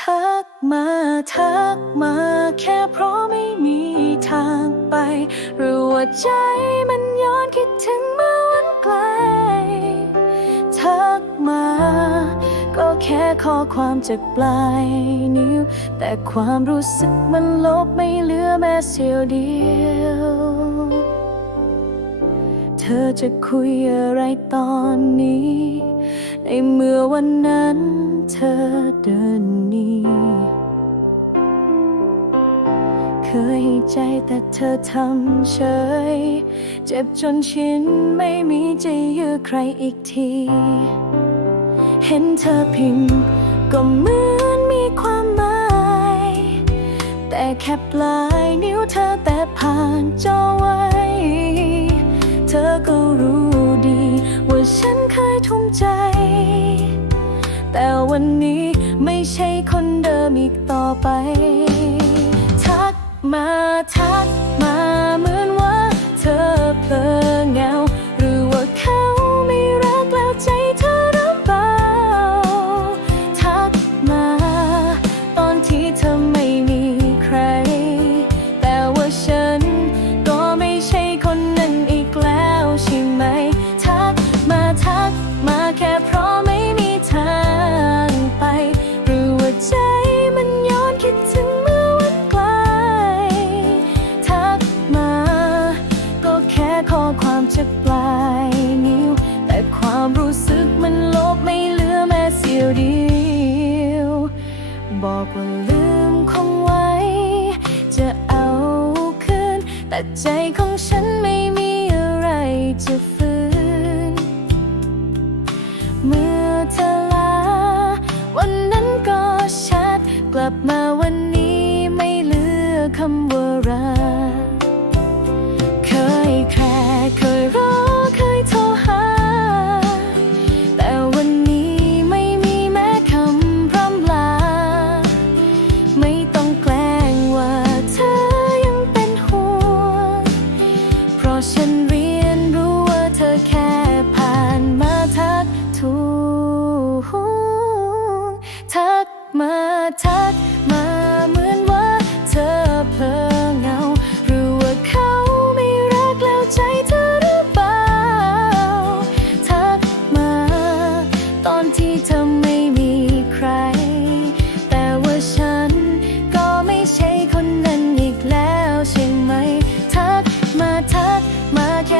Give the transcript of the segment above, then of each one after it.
ทักมาทักมาแค่เพราะไม่มีทางไปหรือว่าใจมันย้อนคิดถึงเมื่อวันไกล ทักมา ก็แค่ข้อความจากปลายนิ้ว แต่ความรู้สึกมันลบไม่เหลือแม้เสี้ยวเดียว ธอจะคุยอะไรตอนนี้ ในเมื่อวันนั้นเธอเดินหนีเคยใจแต่เธอทำเฉย เจ็บจนชินไม่มีจะยื้อใครอีกที เห็นเธอพิมพ์ก็เหมือนมีความหมาย แต่แค่ปลายนิ้วเธอแต่ผ่านจอไว้ อก็รู้ดี ว่าฉันเคยทุ่มใจ แต่วันนี้ไม่ใช่คนเดิมอีกต่อไป ทักมาทักมาเหมือนว่าเธอเพลอ ยวเดียว บอกว่าลืมคงไว้ จะเอาคืน แต่ใจของฉันไม่มีอะไรจะฟื้นเมื่อเธอลา วันนั้นก็ชัด กลับมาวันนี้ไม่เหลือคำว่ารัก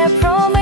promise.